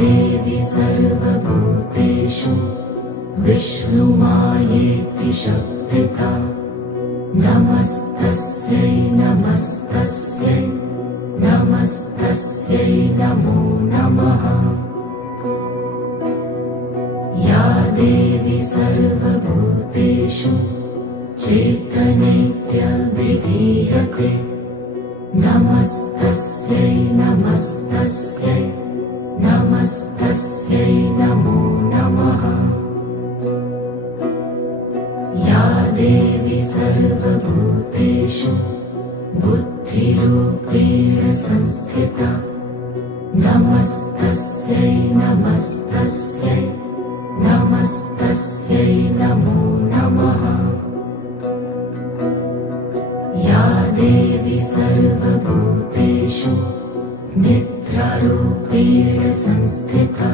देवी सर्वभूतेषु विष्णुमायेति शब्दिता नमस्तस्यै नमस्तस्यै नमस्तस्यै नमो नमः। या देवी सर्वभूतेषु चेतनैत्यभिधीयते नमस्तस्यै नमस्तस्यै नमस्तस्यै नमो नमः। या देवी सर्वभूतेषु बुद्धिरूपेण संस्थिता नमस्तस्यै नमस्तस्यै नमस्तस्यै नमो नमः। या देवी सर्वभूतेषु निद्रारूपेण संस्थिता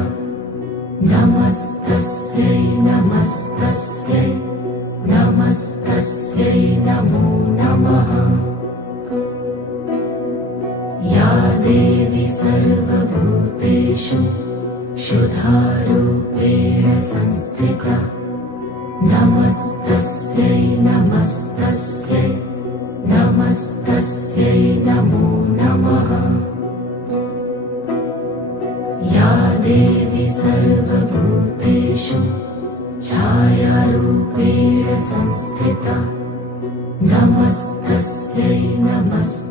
नमस्तस्यै नमस्तस्यै नमस्तस्यै नमो नमः। या देवी सर्वभूतेषु क्षुधारूपेण संस्थिता नमस्तस्यै नमस्तस्यै नमस्तस्यै नमो नमः। या देवी सर्वभूतेषु छायारूपेण संस्थिता नमस्तस्यै नमस्तस्यै